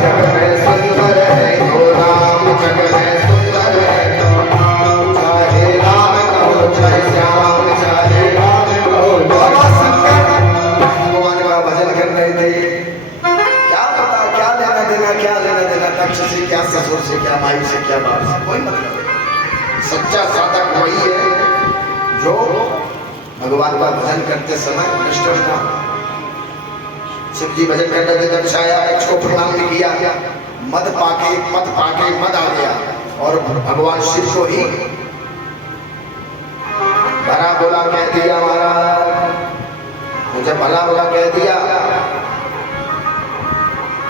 जग में सुंदर है तो राम, जग में सुंदर है तो राम, चाहे राम कहो चाहे श्याम, चाहे राम कहो। बाबा शंकर भगवान का भजन कर रहे थे, क्या पता क्या लेना देना, क्या लेना देना दक्ष से, क्या ससुर से, क्या भाई से, क्या बाप से, कोई मतलब नहीं। सच्चा साधक वही है जो भगवान का भजन करते समय नष्ट ना। शिव जी भजन करने थे, दक्ष आया, दक्ष को प्रणाम नहीं किया, मद पाके मद आ गया और भगवान शिव को ही भला बोला कह दिया। महाराज मुझे भला बोला कह दिया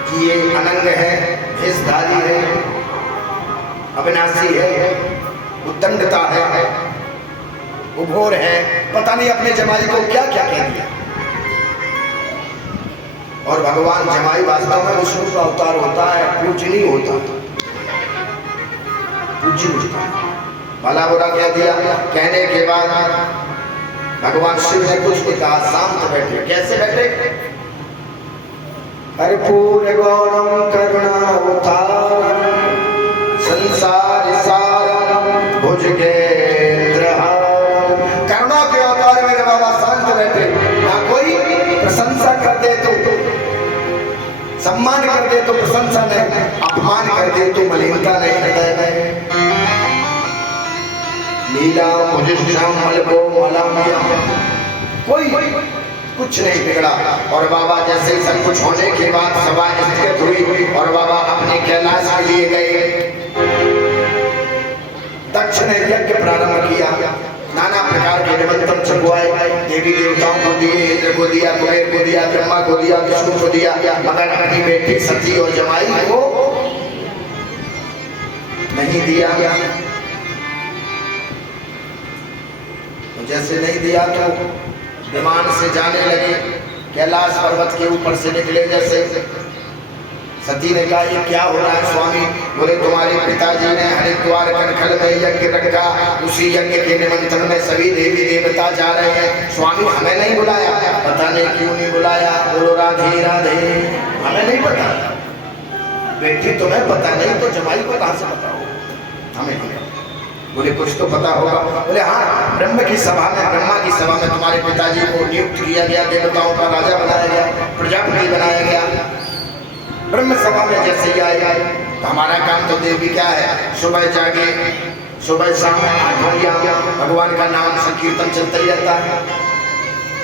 कि ये अनंग है, भेषधारी है, अविनाशी है, उद्दंडता है, उभोर है, पता नहीं अपने जमाई को क्या क्या कह दिया। और भगवान जमाई वास्तव में विष्णु का अवतार होता है, पूजनीय होता है, पूज्य होता है। भला बुरा कह दिया, कहने के बाद भगवान शिव ने कुछ नहीं कहा, शांत बैठे। कैसे बैठे? कर्पूर गौरम करुणावतारम संसार सारम भुजगेंद्रहारम। करुणा के अवतार मेरे बाबा शांत बैठे, ना कोई प्रशंसा कर दे तो सम्मान कर दे तो प्रशंसा नहीं, अपमान कर दे तो मलिनता नहीं। हृदय में नीला मुझश्याम मलको मलाम्या, कोई कुछ नहीं बिगड़ा। और बाबा जैसे ही सब कुछ होने के बाद सभा स्थित हुई और बाबा अपने कैलाश के लिए गए। दक्ष ने यज्ञ प्रारंभ किया, नाना प्रकार के निमंत्रण चढ़वाए, देवी देवताओं को दिए, इंद्र को दिया, कुबेर को दिया, ब्रह्मा को दिया, विष्णु को दिया, मगर अपनी बेटी सती और जमाई को नहीं दिया। तो जैसे नहीं दिया तो विमान से जाने लगे, कैलाश पर्वत के ऊपर से निकले। जैसे सती ने कहा ये क्या हो रहा है स्वामी? बोले तुम्हारे पिताजी ने हरिद्वार कनखल में यज्ञ रखा, उसी यज्ञ के निमंत्रण में सभी देवी देवता जा रहे हैं, स्वामी हमें नहीं बुलाया। पता नहीं क्यों नहीं बुलाया। बोलो राधे राधे। हमें नहीं पता, बेटी तुम्हें पता नहीं तो जमाई को कहां से पता हो? हमें नहीं। बोले कुछ तो पता होगा। बोले हाँ, ब्रह्मा की सभा में तुम्हारे पिताजी को नियुक्त किया गया, देवताओं का राजा बनाया गया, प्रजापति बनाया गया। ब्रह्म सभा में जैसे ही आए तो हमारा काम तो देवी क्या है, सुबह जागे, सुबह शाम 8 बजे भगवान का नाम संकीर्तन चलता ही रहता है,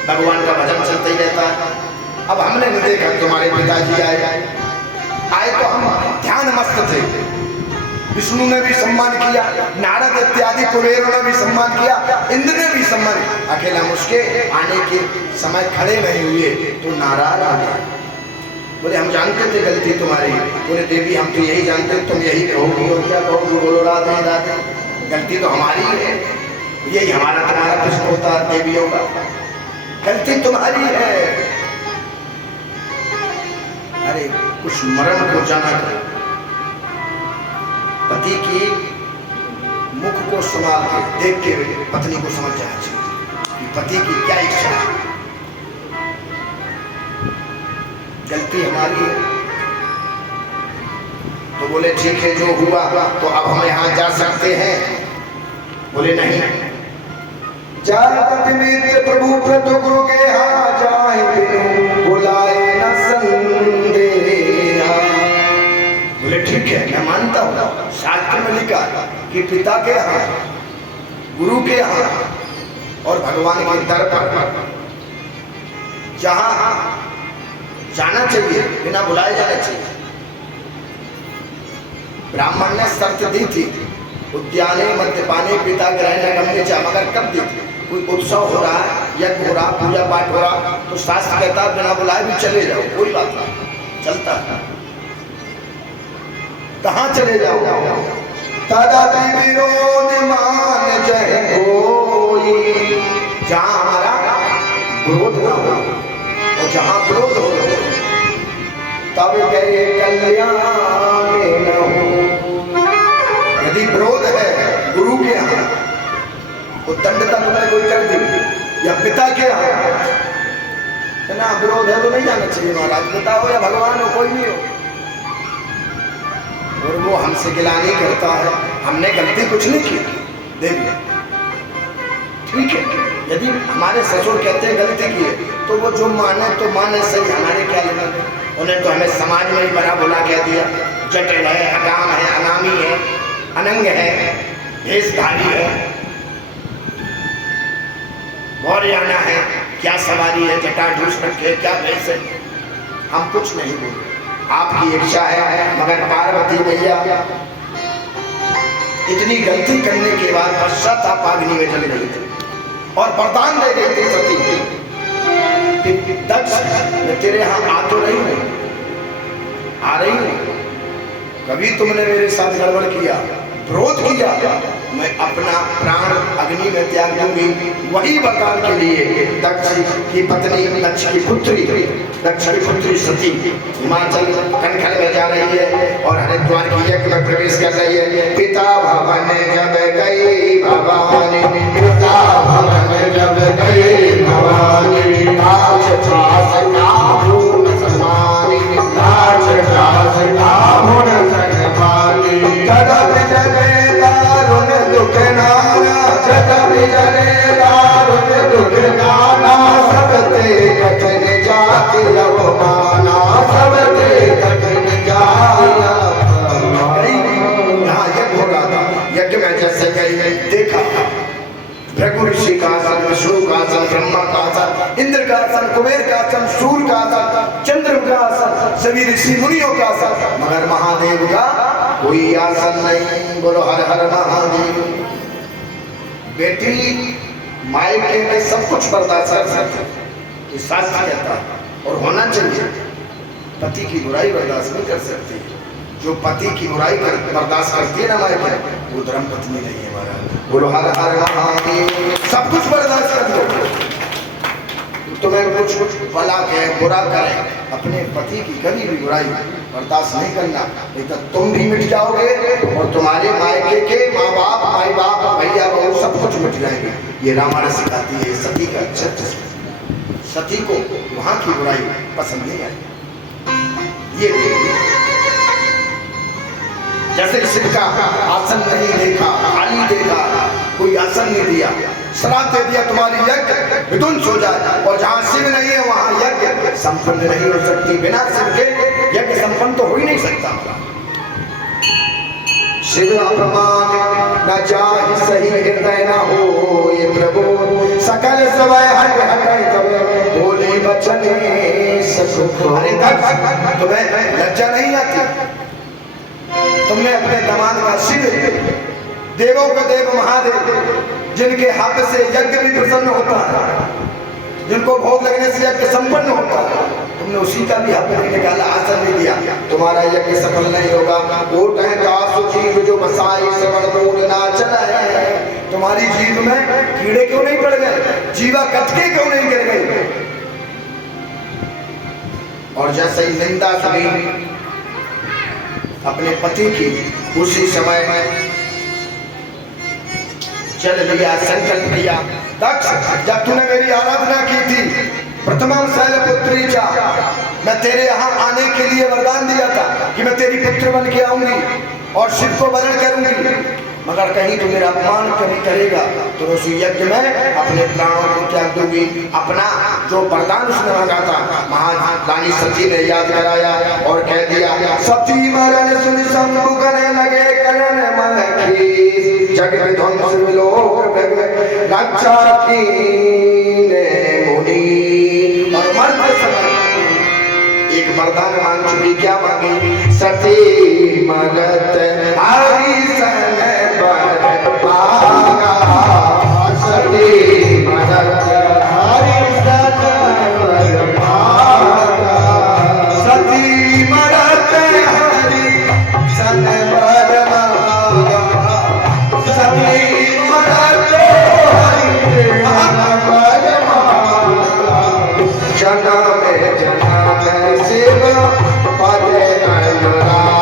भगवान का भजन चलता ही रहता है। अब हमने नहीं देखा तुम्हारे पिताजी आए तो हम ध्यान मस्त थे। विष्णु ने भी सम्मान किया, नारद इत्यादि कुबेरों ने भी सम्मान किया, इंद्र ने भी सम्मान किया। अकेला मुझके आने के समय खड़े नहीं हुए तो नाराज हो गए। बोले हम जानते थे गलती तुम्हारी। बोले देवी हम तो यही जानते, तुम यही कहोगी और क्या कहोगी? बोलो राधे राधे। गलती तो हमारी है, यही हमारा तुम्हारा प्रश्न होता है देवियों का, गलती तुम्हारी है। अरे कुछ मरण को जाना करो, पति की मुख को संभाल के देख के पत्नी को समझ जाना चाहिए कि पति की क्या इच्छा है। गलती हमारी है। तो बोले ठीक है जो हुआ तो अब हम यहाँ जा सकते हैं? बोले नहीं। प्रभु प्रतु गुरु के यहाँ जाए बुलाए न संदेहा। बोले ठीक है मैं मानता हूँ, शास्त्र में लिखा कि पिता के यहाँ, गुरु के यहाँ और भगवान के दर पर जहाँ जाना चाहिए बिना बुलाए जाना चाहिए। ब्राह्मण ने शर्त दी थी, उद्याने मद्यपाने पिता ग्रहण गम्य चा, मगर कब दी थी? कोई उत्सव हो रहा है, यज्ञ हो रहा, पूजा पाठ हो रहा, तो शास्त्र कहता है बिना बुलाए भी चले जाओ, कोई बात नहीं, चलता है। कहाँ चले जाओ? तदापि विरोध मान जय कोई, जहाँ हमारा विरोध ना हो और जहाँ विरोध हो तब गए कल्याण न हो। यदि विरोध है गुरु के यहाँ, वो दंडता तुमने कोई कर दी, या पिता के यहाँ ना विरोध है तो नहीं जाना चाहिए महाराज। पिता हो या भगवान हो, कोई नहीं हो, और वो हमसे गिला नहीं करता है। हमने गलती कुछ नहीं की, देख ले, ठीक है। यदि हमारे ससुर कहते हैं गलती की है तो वो जो माने तो माने, सही, हमारे क्या लेना। उन्हें तो हमें समाज में ही बड़ा बुला कह दिया, जटिल है, अकाम है, अनामी है, अनंग है, भेषधारी है, गौरियाना है, क्या सवारी है, जटाढूष रखे, क्या भेष है। हम कुछ नहीं बोले, आपकी इच्छा है। मगर पार्वती मैया इतनी गलती करने के बाद पश्चाताप अग्नि में जल गई थी और वरदान दे गई थी सती कि दक्ष, मैं तेरे यहाँ आ तो रही हूँ, आ रही हूँ, कभी तुमने मेरे साथ गड़बड़ किया, विरोध किया, मैं अपना प्राण अग्नि में त्याग दूंगी। वही वरदान के लिए दक्ष की पत्नी, दक्ष की पुत्री सती हिमाचल कनखल में जा रही है और हरिद्वार की यज्ञ में प्रवेश कर रही है। पिता भवन जब गई भवानी, पिता भवन जब गई भवानी, नाच त्रास काहुन समानी, नाच त्रास काहुन समानी, जगत जगे दारुण दुख नाना, जगत जगे दारुण दुख नाना, सबते कठिन जाति लवमाना, सबते कठिन जाति लवमाना। यहाँ यज्ञ हो रहा था, यज्ञ में जैसे गई देखा भृगु ऋषि का आसन, विष्णु का आसन, ब्रह्मा का आसन, इंद्र का आसन, कुबेर का आसन, सूर्य का आसन, चंद्र का आसन, सभी ऋषि मुनियों का आसन, मगर महादेव का कोई आसन नहीं। बोलो हर हर महादेव। बेटी मायके में सब कुछ बर्दाश्त कर सकती है, शास्त्र कहता है और होना चाहिए। पति की बुराई बर्दाश्त नहीं कर सकती। जो पति की बुराई बर्दाश्त करती है ना मायके, वो धर्म पत्नी नहीं है महाराज। बोलो हर हर महादेव। सब कुछ बर्दाश्त कर लो, तुम्हें कुछ भला कहे, बुरा करे, अपने पति की कभी भी बुराई बर्दाश्त नहीं करना, नहीं तो तुम भी मिट जाओगे और तुम्हारे मायके के माँ बाप, भाई बाप, भैया बहू सब कुछ मिट जाएंगे। ये रामायण सिखाती है सती का चरित्र। सती को वहां की बुराई पसंद नहीं आई। ये जैसे शिव का आसन नहीं देखा, खाली देखा, कोई आसन नहीं दिया, श्राप दे दिया तुम्हारी यज्ञ विध्वंस हो जाए। और जहाँ शिव नहीं है वहाँ यज्ञ संपन्न नहीं हो सकती। बिना शिव के यज्ञ संपन्न तो हो ही नहीं सकता। शिव अप्रमाण न जाहि सही हृदय न हो, ये प्रभु सकल सवय हट हट तब बोले बचने सुख। अरे दक्ष, तुम्हें लज्जा नहीं आती? तुमने अपने दामाद का शिव, देवों का देव महादेव, जिनके हाथ से यज्ञ भी प्रसन्न होता है, जिनको भोग लगने से यज्ञ संपन्न होता है, तुमने उसी का भी हाथ नहीं निकाला, आसन नहीं दिया, तुम्हारा यज्ञ सफल नहीं होगा। ओट है दासु जीव जो बसाई श्रवण मूल ना चला है। तुम्हारी जीव में कीड़े क्यों नहीं पड़ गए, जीवा कटके क्यों नहीं गिर गए? और जैसे ही निंदा सुनी अपने पति की, उसी समय चल लिया, संकल्प लिया। दक्ष, जब तूने मेरी आराधना की थी, प्रथमम शैलपुत्री चा, मैं तेरे यहाँ आने के लिए वरदान दिया था कि मैं तेरी पुत्र बन के आऊंगी और शिव को वरण करूंगी, मगर कहीं तू मेरा अपमान कभी करेगा तो उस यज्ञ में अपने प्राणों को त्याग दूंगी। अपना जो वरदान उसने मांगा था, महारानी सती ने याद कराया और कह दिया, सती मरण सुन शंभु करने लगे करण मन की, जग विध्वंस विलोक रक्षा कीने मुनि। और मरते समय एक वरदान मांग चुकी, क्या मांगी? सती मरत हरि सन पर पागा, सती मरत हरि सन पर पागा, सती मरत हरि सन पर पागा, सती मरत हरि सन पर पागा, जन्म जन्म शिव पद अनुरागा,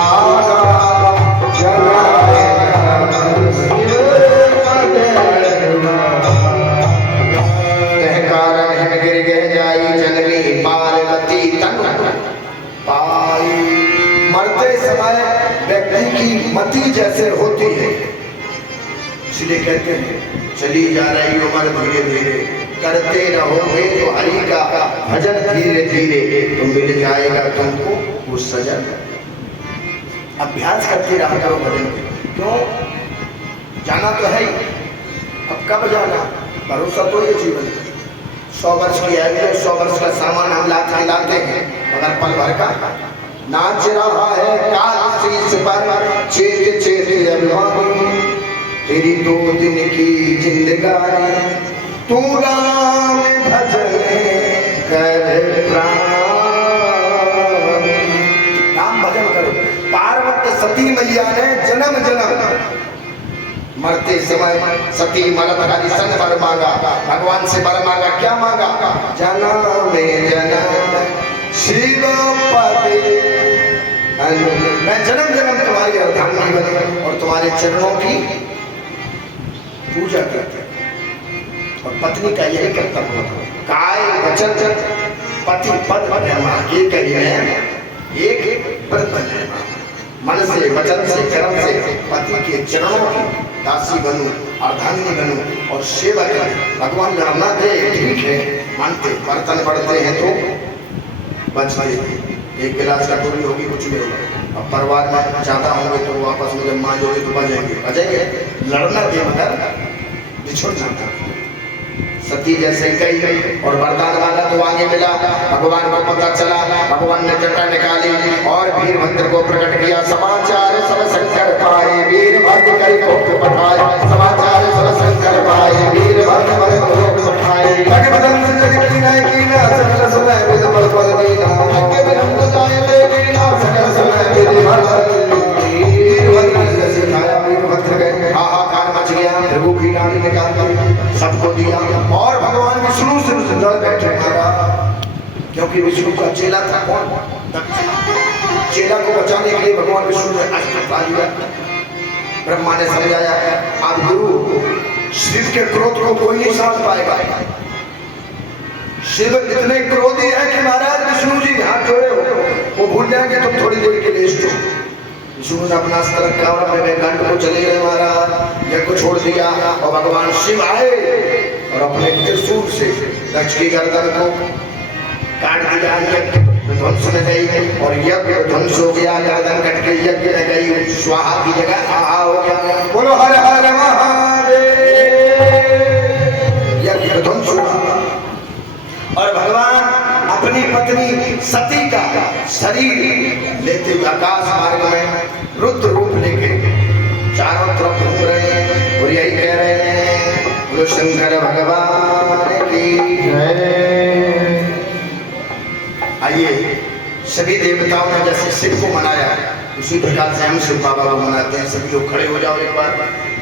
जन्म शिव पद अनुरागा। तह कारण हिम गिर गह जाई, जननी पार्वती तन पाई, मरते समय व्यक्ति की मति जैसे होती है, इसलिए कहते हैं चली जा रही उम्र धीरे धीरे, करते रहोगे तो हरि का भजन धीरे धीरे तो मिल जाएगा तुमको वो सजन। अभ्यास करते रहा करो भजन। क्यों जाना तो है ही, अब कब जाना, भरोसा तो ये जीवन। 100 वर्ष की आयु है, 100 वर्ष का सामान हम लाते हैं, मगर पल भर का नाच रहा है काल शीश पर चेत चेत अभिमानी, तेरी 2 दिन की जिंदगानी, तू राम भजन कर प्राण, राम भजन करो। पार्वती सती मैया ने जन्म जन्म मरते समय सती मरत हरिशन वर मांगा, भगवान से वर मांगा, क्या मांगा, जन्म में जन्म शिव पद, मैं जन्म जन्म तुम्हारी अर्धांगिनी बने और तुम्हारे चरणों की पूजा करते। और पत्नी का यही कर्तव्य होता, काय वचन पति पद निर्मा के करिए एक व्रत निर्मा, मन से वचन से कर्म से पति के चरणों की दासी बनूं, अर्धांगिनी बनूं और सेवा करें। भगवान लड़ना दे ठीक है, मानते, बर्तन बढ़ते हैं तो बचते, एक गिलास कटोरी होगी कुछ भी होगा, अब परिवार में ज्यादा होंगे तो वापस में जब मांझोगे तो बजेंगे, लड़ना दे मगर बिछुड़ना था। सती जैसे गई और वरदान मांगा तो आगे मिला, भगवान को पता चला, भगवान ने जटा निकाली और वीरभद्र को प्रकट किया। समाचार सब शंकर पाए, वीरभद्र कई कोट पठाए, समाचार सब शंकर पाए, वीरभद्र कोट पठाए, जग बदन से जग कीना सकल समय विद बल बल दीना, जग बदन से जाए ले कीना सकल समय विद बल बल दीना, वीरभद्र ने सिखाया, वीरभद्र गए, हाहाकार मच गया, प्रभु की डाली निकाल सबको दिया और भगवान विष्णु से जड़ बैठे मारा, क्योंकि विष्णु का चेला था कौन, चेला को बचाने के लिए भगवान विष्णु ने अस्त्र पा लिया। ब्रह्मा ने समझाया आप गुरु, शिव के क्रोध को कोई नहीं समझ पाएगा, शिव इतने क्रोधी है कि महाराज विष्णु जी हाथ जोड़े हो वो भूल जाएंगे तो थोड़ी देर के लिए स्टो। विष्णु ने अपना अस्त्र रखा और अपने कंठ को चले गए मारा, यज्ञ को छोड़ दिया और भगवान शिव आए और अपने त्रिशूल से दक्ष की गर्दन को काट दिया, यज्ञ ध्वंस में गई और यज्ञ ध्वंस हो गया, गर्दन कट के यज्ञ में गई, स्वाहा की जगह आहा हो गया। बोलो हर हर महादेव, यज्ञ ध्वंस हुआ और भगवान अपनी पत्नी सती का शरीर लेते हुए आकाश मार्ग में रुद्र रूप लेके चारों तरफ घूम रहे हैं और यही कह रहे हैं बोलो शंकर भगवान की जय। आइए, सभी देवताओं ने जैसे शिव को मनाया उसी प्रकार से हम शिव बाबा को मनाते हैं। सभी लोग खड़े हो जाओ एक बार।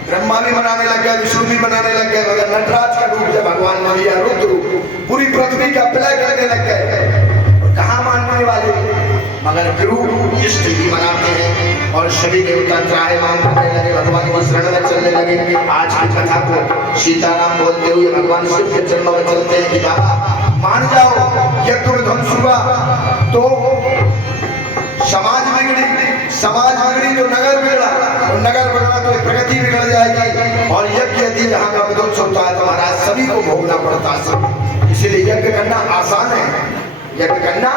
ब्रह्मा भी मनाने लग गया, विष्णु भी मनाने लग गए, मगर नटराज का रूप जब भगवान ने लिया, रुद्र रूप, पूरी पृथ्वी का प्रलय करने लग गए। कहाँ मानने वाले, मगर गुरु इष्ट भी मनाते हैं और सभी देवता त्रायमान करने लगे, भगवान की शरण में चलने लगे। आज की कथा को सीताराम बोलते हुए भगवान शिव के चरणों में चलते हैं कि बाबा मान जाओ, यज्ञ ध्वंस हुआ तो समाज बिगड़ी तो नगर बिगड़ा और नगर बिगड़ा तो प्रगति बिगड़ जाएगी और यज्ञ यदि जहाँ का विध्वंस होता है तो महाराज सभी को भोगना पड़ता है। इसीलिए यज्ञ करना आसान है, यज्ञ करना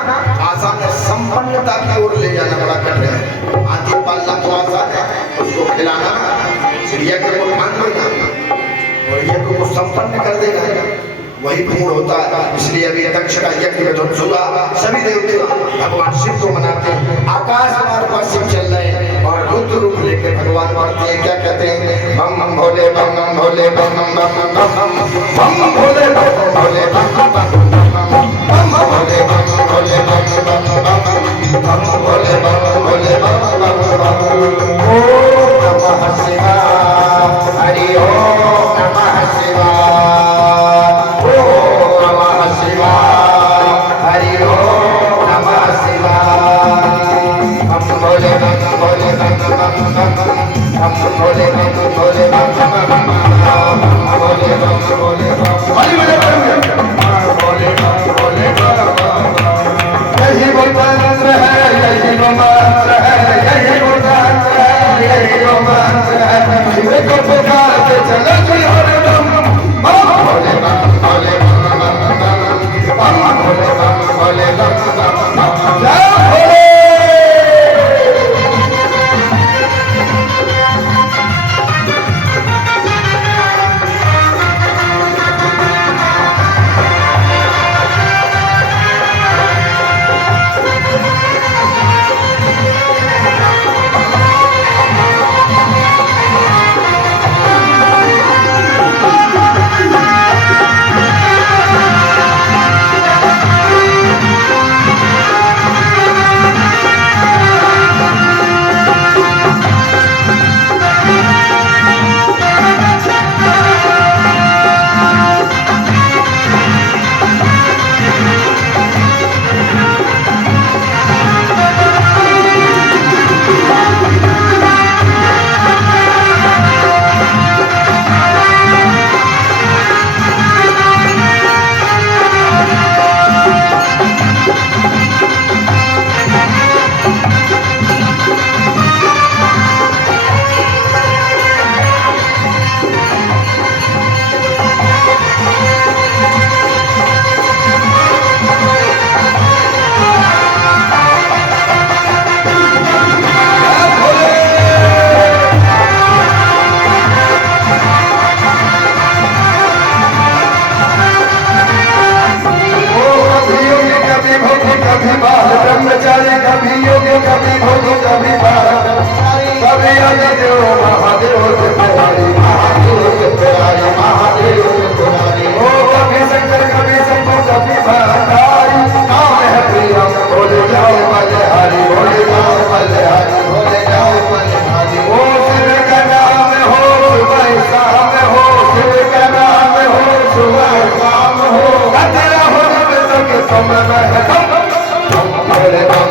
आसान है, संपन्नता की ओर ले जाना बड़ा कठिन है। हाथी पालना तो आसान है, उसको खिलाना, यज्ञ को ठान देना और यज्ञ को संपन्न कर देना वही पूर्ण होता है। इसलिए अभी दक्ष का यज्ञ में ध्वंस हुआ, सभी देवता भगवान शिव को मनाते हैं। आकाश मार्ग पर शिव चल रहे हैं और रुद्र रूप लेकर भगवान बढ़ते हैं। क्या कहते हैं, बम बम भोले बम बम भोले बम बम बम बम बम भोले बम भोले बम बम बम भोले बम भोले बम बम भोले बम भोले बम। ओम नमः शिवाय, हरि ओम नमः शिवाय, हरि ओम नमः शिवाय। हम भोले बम भोले बम बम बम, हम भोले बम भोले बम बम बम, हम भोले बम भोले बम, हरि बोले शिव को पुकार के चले जी हरदम बम भोले बम भोले बम भोले बम भोले बम जय भोले। कभी बाल ब्रह्मचारी कभी योगी कभी भोगी कभी बाल कभी आदिदेव महादेव के पुरारी महादेव के पुरारी महादेव के पुरारी ओ कभी शंकर कभी शंभु कभी भंडारी नाम है प्रियम बोले जाओ बलिहारी बोले जाओ बलिहारी बोले जाओ बलिहारी ओ शिव का नाम हो सुबह शाम हो शिव का नाम हो सुबह शाम हो तेरा हो जब तक तुम मैं Hare